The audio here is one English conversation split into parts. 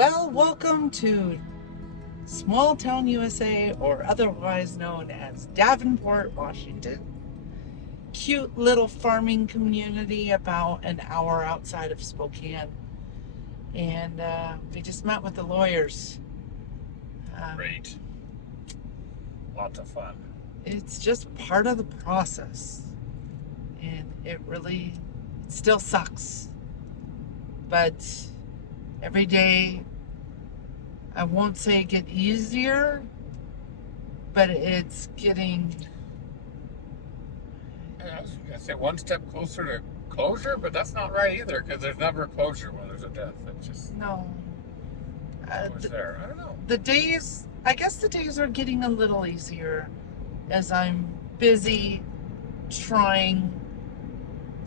Well, welcome to Small Town USA, or otherwise known as Davenport, Washington. Cute little farming community about an hour outside of Spokane. And we just met with the lawyers. Great. Lots of fun. It's just part of the process. And it still sucks. But every day, I won't say get easier, but it's getting. I was going to say one step closer to closure, but that's not right either, because there's never closure when there's a death. It's just No. always there. I don't know. I guess the days are getting a little easier as I'm busy trying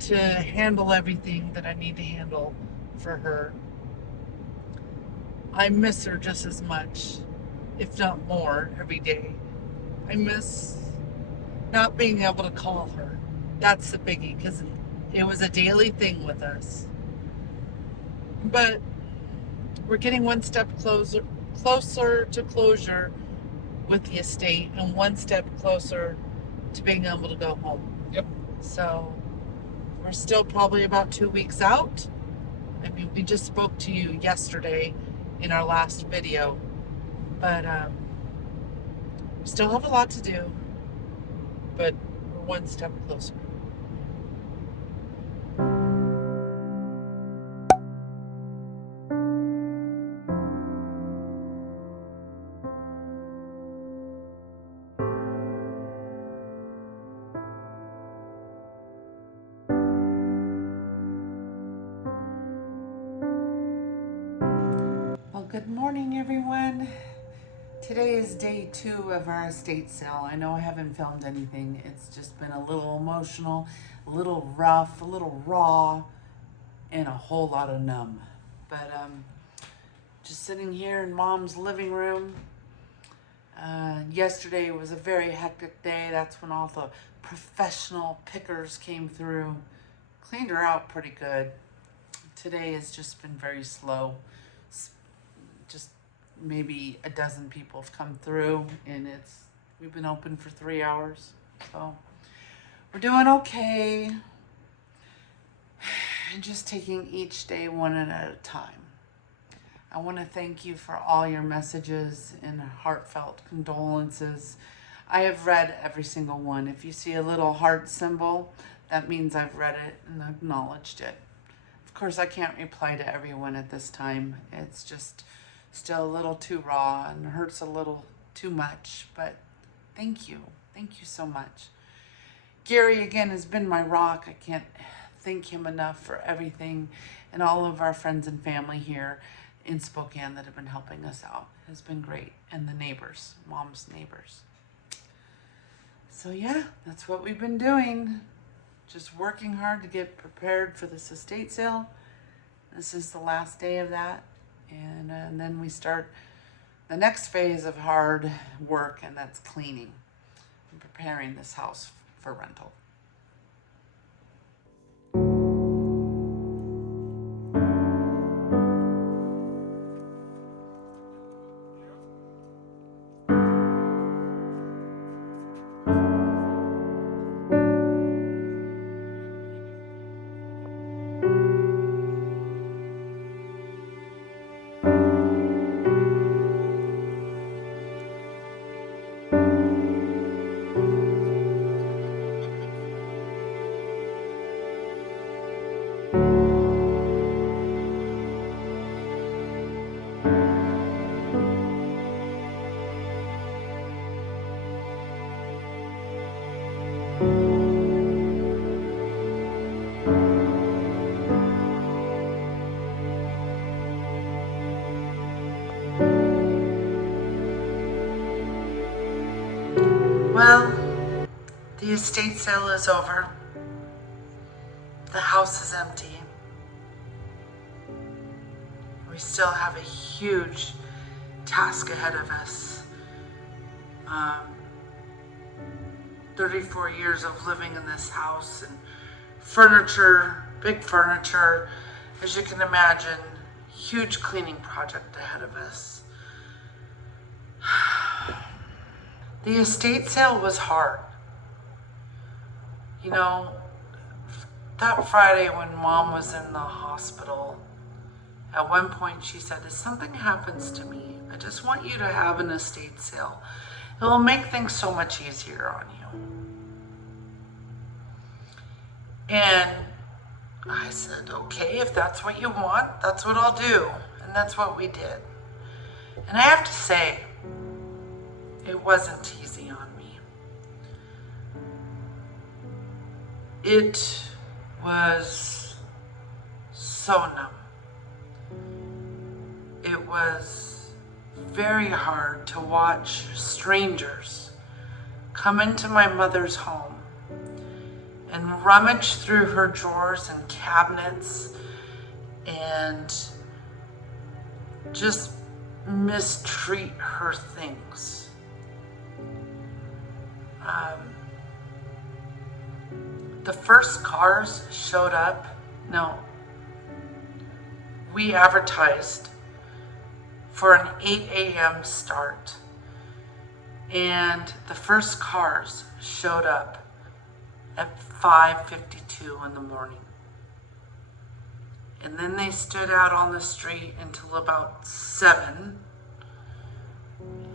to handle everything that I need to handle for her. I miss her just as much, if not more, every day. I miss not being able to call her. That's the biggie, because it was a daily thing with us. But we're getting one step closer to closure with the estate, and one step closer to being able to go home. Yep. So we're still probably about 2 weeks out. I mean, we just spoke to you yesterday in our last video, but we still have a lot to do, but we're one step closer. Well, good morning, everyone. Today is day 2 of our estate sale. I know I haven't filmed anything. It's just been a little emotional, a little rough, a little raw, and a whole lot of numb. But just sitting here in Mom's living room. Yesterday was a very hectic day. That's when all the professional pickers came through. Cleaned her out pretty good. Today has just been very slow. Just maybe a dozen people have come through, and we've been open for 3 hours, so we're doing okay. And just taking each day one at a time. I want to thank you for all your messages and heartfelt condolences. I have read every single one. If you see a little heart symbol, that means I've read it and acknowledged it. Of course, I can't reply to everyone at this time. It's just still a little too raw and hurts a little too much, but thank you. Thank you so much. Gary, again, has been my rock. I can't thank him enough for everything, and all of our friends and family here in Spokane that have been helping us out. It has been great, and the neighbors, Mom's neighbors. So yeah, that's what we've been doing. Just working hard to get prepared for this estate sale. This is the last day of that. And then we start the next phase of hard work, and that's cleaning and preparing this house for rental. Well, the estate sale is over. The house is empty. We still have a huge task ahead of us. 34 years of living in this house, and furniture, big furniture, as you can imagine, huge cleaning project ahead of us. The estate sale was hard. You know, that Friday when Mom was in the hospital, at one point she said, if something happens to me, I just want you to have an estate sale. It will make things so much easier on you. And I said, okay, if that's what you want, that's what I'll do. And that's what we did. And I have to say, it wasn't easy on me. It was so numb. It was very hard to watch strangers come into my mother's home and rummage through her drawers and cabinets and just mistreat her things. The first cars showed up. No, we advertised for an 8 a.m. start, and the first cars showed up at 5:52 in the morning. And then they stood out on the street until about 7.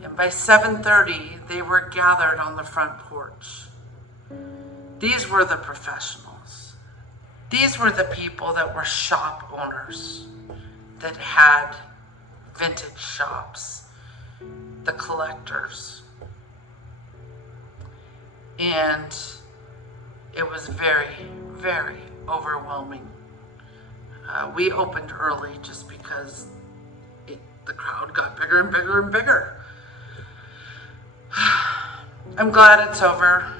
And by 7:30, they were gathered on the front porch. These were the professionals. These were the people that were shop owners, that had vintage shops, the collectors. And it was very, very overwhelming. We opened early just because the crowd got bigger and bigger and bigger. I'm glad it's over.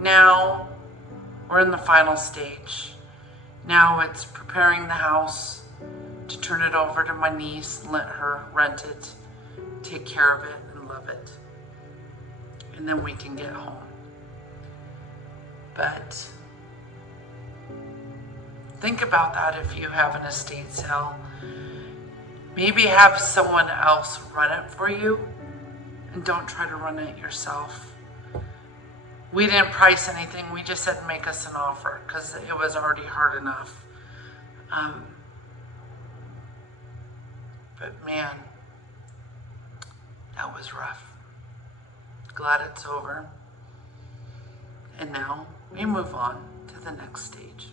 Now we're in the final stage. Now it's preparing the house to turn it over to my niece and let her rent it, take care of it and love it. And then we can get home. But think about that if you have an estate sale. Maybe have someone else run it for you, and don't try to run it yourself. We didn't price anything. We just said make us an offer because it was already hard enough. But man, that was rough. Glad it's over. And now we move on to the next stage.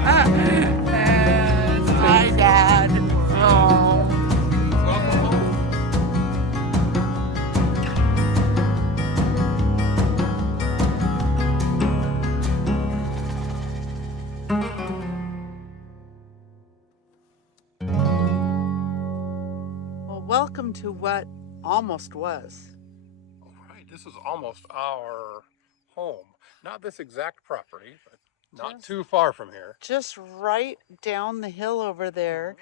And hi, Dad. Oh. Welcome to what almost was. All right, this is almost our home. Not this exact property, but not Just- too far from here. Just right down the hill over there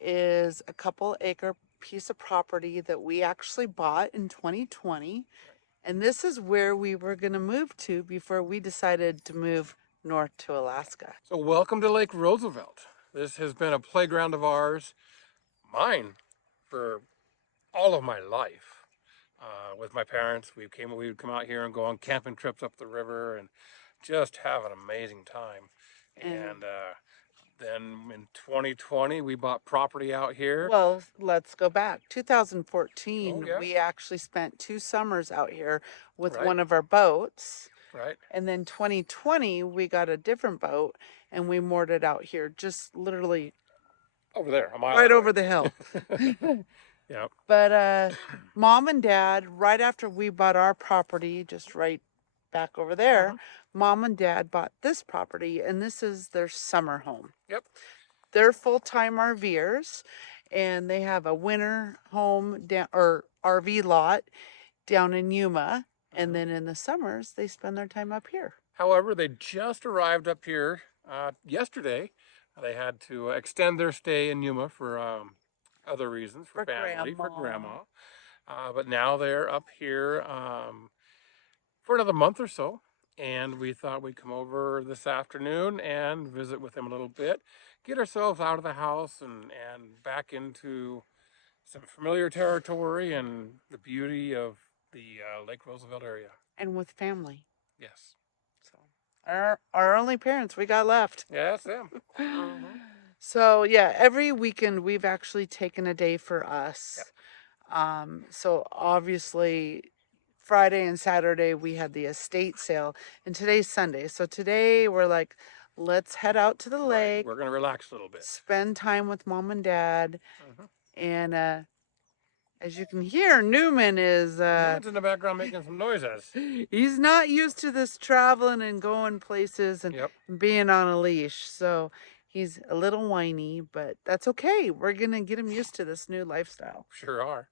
is a couple acre piece of property that we actually bought in 2020. And this is where we were going to move to before we decided to move north to Alaska. So welcome to Lake Roosevelt. This has been a playground of ours, mine, for all of my life. With my parents, we would come out here and go on camping trips up the river and just have an amazing time. And then in 2020, we bought property out here. Well, let's go back. 2014, Oh, yeah. we actually spent 2 summers out here with Right. one of our boats. Right. And then 2020, we got a different boat and we moored it out here, just literally Over there, a mile right away. over the hill. Yep. But mom and dad, right after we bought our property, just right back over there, mom and dad bought this property, and this is their summer home. Yep. They're full-time RVers, and they have a winter home down or RV lot down in Yuma, and then in the summers they spend their time up here. However, they just arrived up here yesterday. They had to extend their stay in Yuma for other reasons, for family, for grandma. But now they're up here for another month or so. And we thought we'd come over this afternoon and visit with them a little bit, get ourselves out of the house and back into some familiar territory and the beauty of the Lake Roosevelt area. And with family. Yes. So our only parents we got left. Yeah, that's them. So yeah, every weekend we've actually taken a day for us. Yep. So obviously Friday and Saturday we had the estate sale, and today's Sunday. So today we're like, let's head out to the lake. We're gonna relax a little bit. Spend time with mom and dad. And as you can hear, Newman is Newman's in the background making some noises. He's not used to this traveling and going places and being on a leash. So he's a little whiny, but that's okay. We're going to get him used to this new lifestyle. Sure are.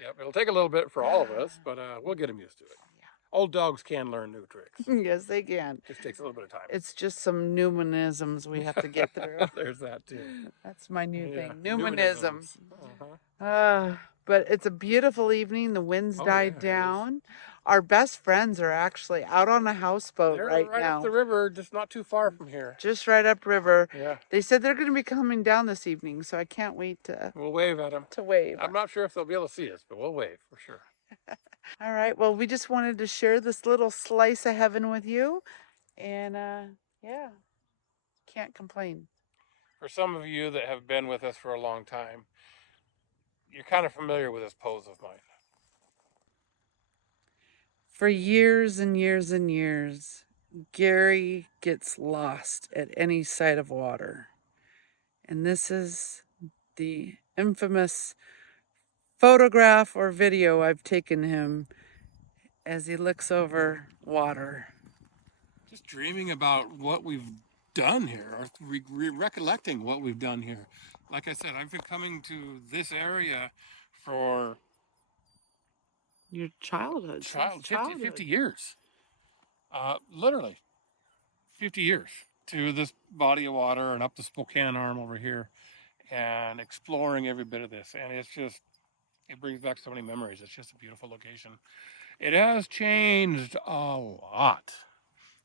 Yep, it'll take a little bit for all of us, but we'll get him used to it. Yeah. Old dogs can learn new tricks. Yes, they can. Just takes a little bit of time. It's just some Newmanisms we have to get through. There's that too. That's my new thing. Newmanisms. But it's a beautiful evening. The winds died down. Our best friends are actually out on a houseboat right now. Right up the river, just not too far from here. Just right up river. Yeah. They said they're going to be coming down this evening, so I can't wait to... We'll wave at them. To wave. I'm not sure if they'll be able to see us, but we'll wave for sure. All right. Well, we just wanted to share this little slice of heaven with you. And yeah, can't complain. For some of you that have been with us for a long time, you're kind of familiar with this pose of mine. For years and years and years, Gary gets lost at any sight of water. And this is the infamous photograph or video I've taken him as he looks over water. Just dreaming about what we've done here, or recollecting what we've done here. Like I said, I've been coming to this area for your childhood. 50 years. Literally 50 years to this body of water and up the Spokane arm over here and exploring every bit of this. And it's just, it brings back so many memories. It's just a beautiful location. It has changed a lot,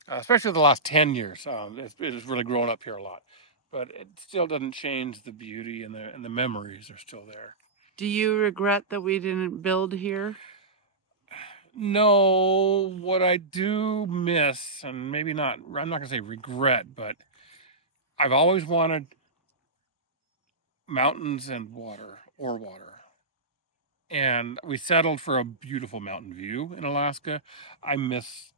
especially the last 10 years. It has really grown up here a lot, but it still doesn't change the beauty, and the memories are still there. Do you regret that we didn't build here? No, what I do miss, and maybe not, I'm not going to say regret, but I've always wanted mountains and water, or water. And we settled for a beautiful mountain view in Alaska. I miss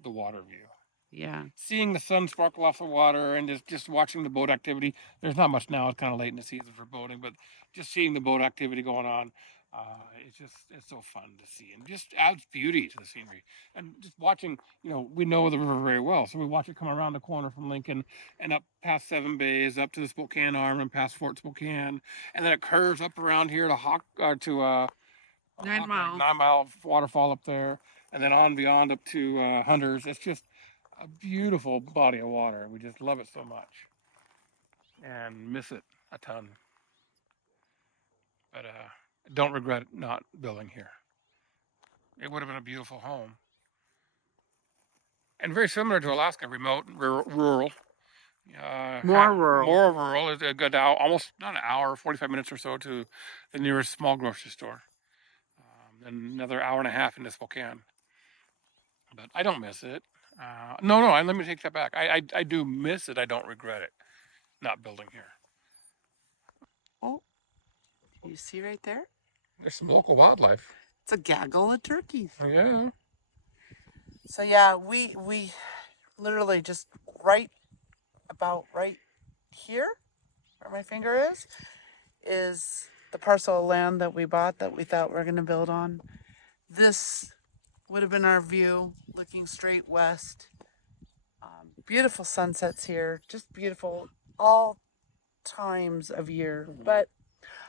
the water view. Yeah. Seeing the sun sparkle off the water and just watching the boat activity. There's not much now. It's kind of late in the season for boating, but just seeing the boat activity going on. It's so fun to see and just adds beauty to the scenery. And just watching, we know the river very well, so we watch it come around the corner from Lincoln and up past Seven Bays, up to the Spokane Arm and past Fort Spokane, and then it curves up around here to 9 Mile. 9 Mile waterfall up there, and then on beyond up to Hunters. It's just a beautiful body of water. We just love it so much and miss it a ton. But don't regret not building here. It would have been a beautiful home. And very similar to Alaska, remote, rural. More rural. More rural. It's a good hour, almost not an hour, 45 minutes or so to the nearest small grocery store. Then another hour and a half into Spokane. But I don't miss it. No, let me take that back. I do miss it. I don't regret it not building here. Oh, you see right there? There's some local wildlife. It's a gaggle of turkeys. Yeah. So yeah, we literally just right here, where my finger is the parcel of land that we bought that we thought we were going to build on. This would have been our view, looking straight west. Beautiful sunsets here, just beautiful all times of year, but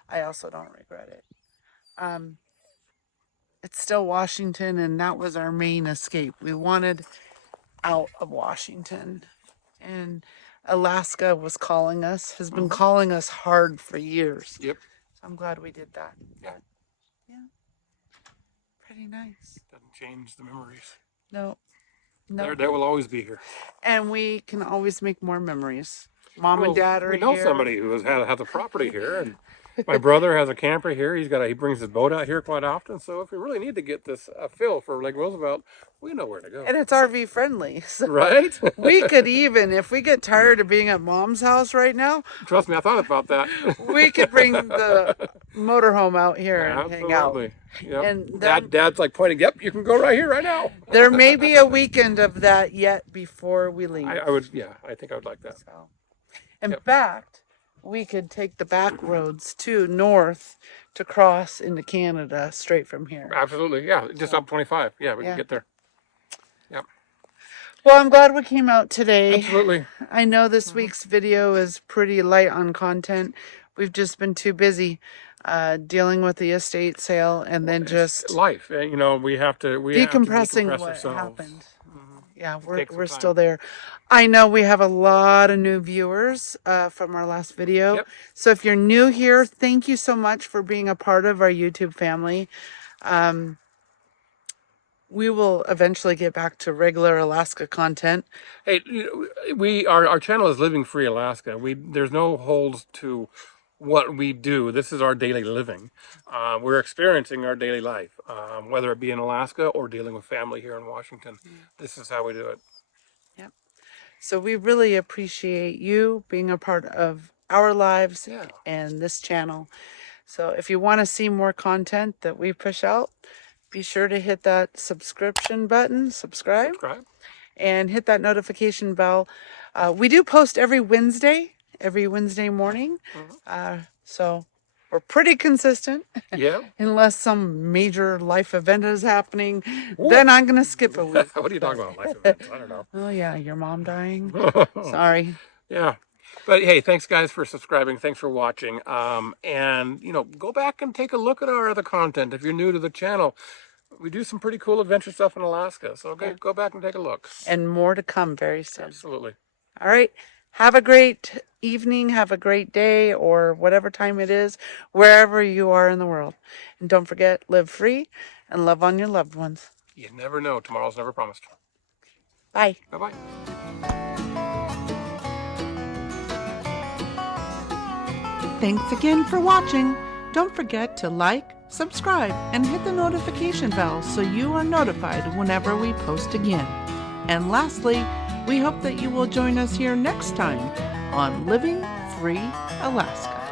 I also don't regret it. It's still Washington, and that was our main escape. We wanted out of Washington, and Alaska was calling us, has been calling us hard for years. Yep. So I'm glad we did that. Yeah. Yeah. Pretty nice. Doesn't change the memories. No. They will always be here. And we can always make more memories. Mom and Dad are here. We know somebody who has a property here, and my brother has a camper here. He brings his boat out here quite often. So if we really need to get this fill for Lake Roosevelt, we know where to go. And it's RV friendly, so right? We could even, if we get tired of being at Mom's house right now. Trust me, I thought about that. We could bring the motorhome out here and hang out. Yep. And then, Dad's like pointing. Yep, you can go right here, right now. There may be a weekend of that yet before we leave. I would. Yeah, I think I would like that. So. In fact, we could take the back roads too north to cross into Canada straight from here. Absolutely, yeah. Just up 25. Yeah, we can get there. Yep. Well, I'm glad we came out today. Absolutely. I know this week's video is pretty light on content. We've just been too busy dealing with the estate sale and then just life. We have to decompressing what ourselves. Happened. Yeah, we're still there. I know we have a lot of new viewers from our last video. Yep. So if you're new here, thank you so much for being a part of our YouTube family. We will eventually get back to regular Alaska content. Hey, our channel is Living Free Alaska. There's no holds to what we do. This is our daily living. We're experiencing our daily life, whether it be in Alaska or dealing with family here in Washington. This is how we do it. Yep. So we really appreciate you being a part of our lives and this channel. So if you want to see more content that we push out, be sure to hit that subscribe button, and hit that notification bell. We do post every Wednesday morning. So we're pretty consistent. Yeah. Unless some major life event is happening, then I'm going to skip a week. What are you talking about, life events? I don't know. Oh, yeah, your mom dying. Sorry. Yeah. But hey, thanks guys for subscribing. Thanks for watching. And go back and take a look at our other content. If you're new to the channel, we do some pretty cool adventure stuff in Alaska. So go back and take a look. And more to come very soon. Absolutely. All right. Have a great evening. Have a great day, or whatever time it is, wherever you are in the world. And don't forget, live free and love on your loved ones. You never know. Tomorrow's never promised. Bye. Bye-bye. Thanks again for watching. Don't forget to like, subscribe, and hit the notification bell so you are notified whenever we post again. And lastly, we hope that you will join us here next time on Living Free Alaska.